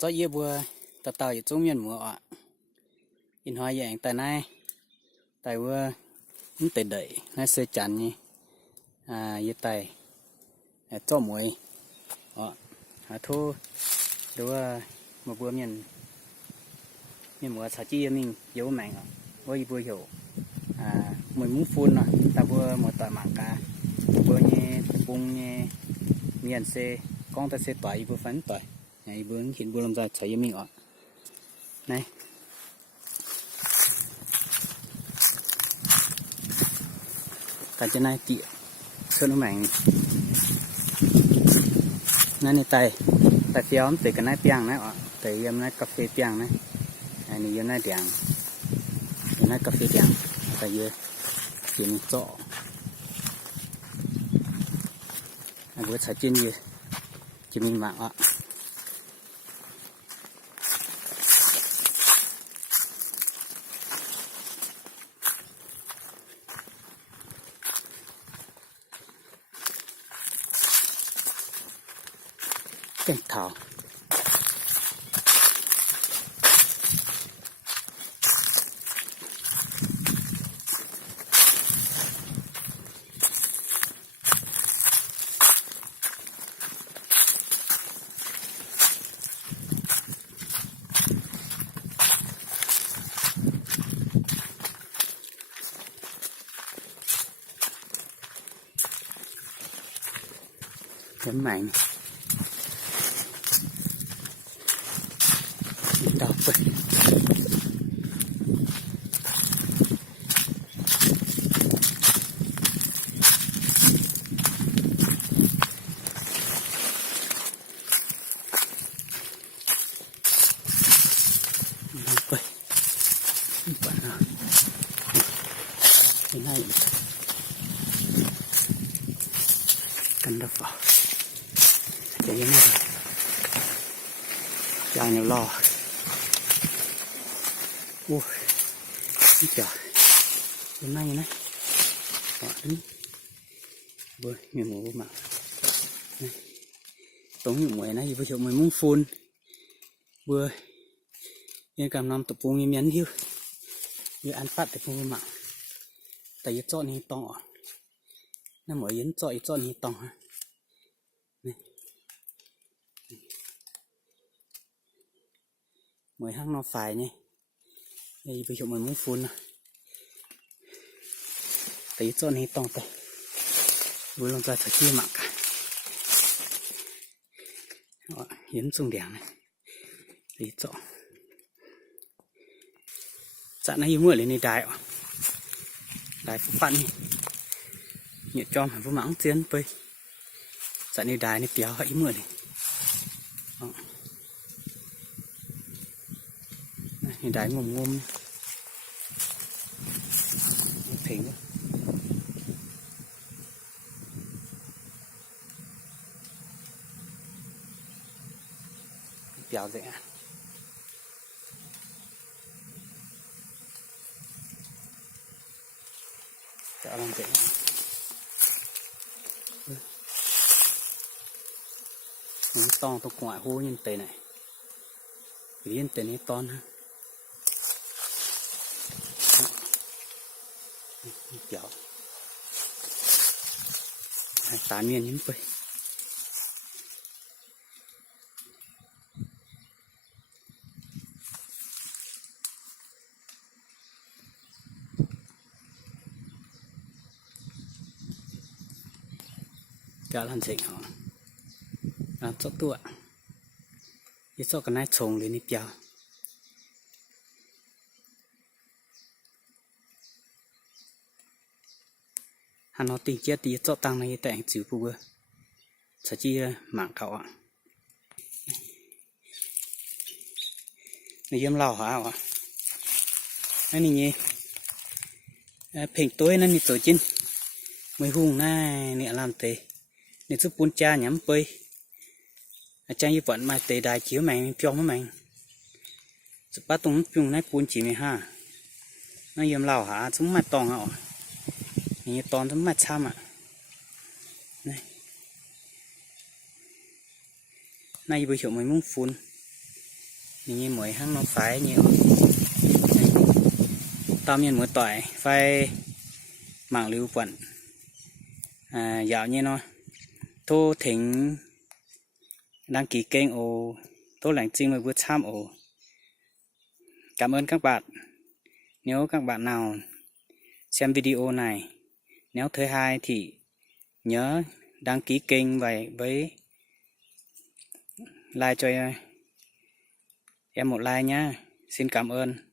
cho ye bữa ta tàu ye trong miền mùa ạ in hoa dạng tại nay tại bữa những tại đẩy nó sẽ chắn nhỉ ye tại cho muối thu đối một bữa miền mùa sao chi mình dấu mạnh ạ với bữa hiểu mình muốn phun rồi ta bữa một tỏi mảng cá bữa như bung như miền xe con ta sẽ tỏi bữa phấn tỏi này bữa hiện bữa làm ra thấy mình ạ này tại trên này tỉa sơn nó mảnh này tay tại phiếu từ cái này piang này ạ từ em này cà phê piang này này em này piang em này cà phê piang tại giờ chỉ mình chọ bữa sáng trên gì chỉ mình mạng ạ cái thảo chấm mạnh đọc vậy bạn nào cái này cần đập vào cái này dài nhiều lò ui trời cái này này đứng bơi nhiều mùa mà này tống nhiều mùa này bây giờ mình muốn phun bơi nên cầm năm tập phun như miếng hiu như ăn phát thì phun mạng tại vì chọn này to nó mới yến chọn này to này mới hăng nó phải nhỉ đây bây giờ mình muốn phun tí cho này to to vừa làm ra phải chia mạng cả hiến dùng đèn này tí cho sẵn này mưa lên này đài phụ phận nhẹ cho mà vô mảng tiến bơi sẵn này đài này kéo hãy mưa này này đài ngồm thỉnh nữa kéo dễ kéo làm dễ những to tôi ngoại hô nhân tề này liên tề này to ha kéo tán miên những vậy kéo làm gì hả cho tua cái số cái này trồng lên đi kéo nó tình chia tí cho tăng này tại chữ phụ bơ sẽ chi mạng cậu ạ này em lau hả ạ anh nhỉ phèn tối nên mình tối chín mấy hùng này nè làm tê nè giúp bún cha nhắm bơi trang như vẫn mà tê đài chiếu mày cho mấy mày giúp bắt tung chung này bún chỉ mày ha nó em lau hả chúng mà toàn ạ như toàn chúng mà chăm ạ này bây giờ mình muốn phun như mỗi hăng nó phải nhiều tao miền mỗi tỏi phải mạng lưu quẩn dạo như nó tô thỉnh đăng ký kênh ồ tô lành chinh mà vừa tham ồ. Cảm ơn các bạn. Nếu các bạn nào xem video này, nếu thấy hay thì nhớ đăng ký kênh với like cho em một like nhá. Xin cảm ơn.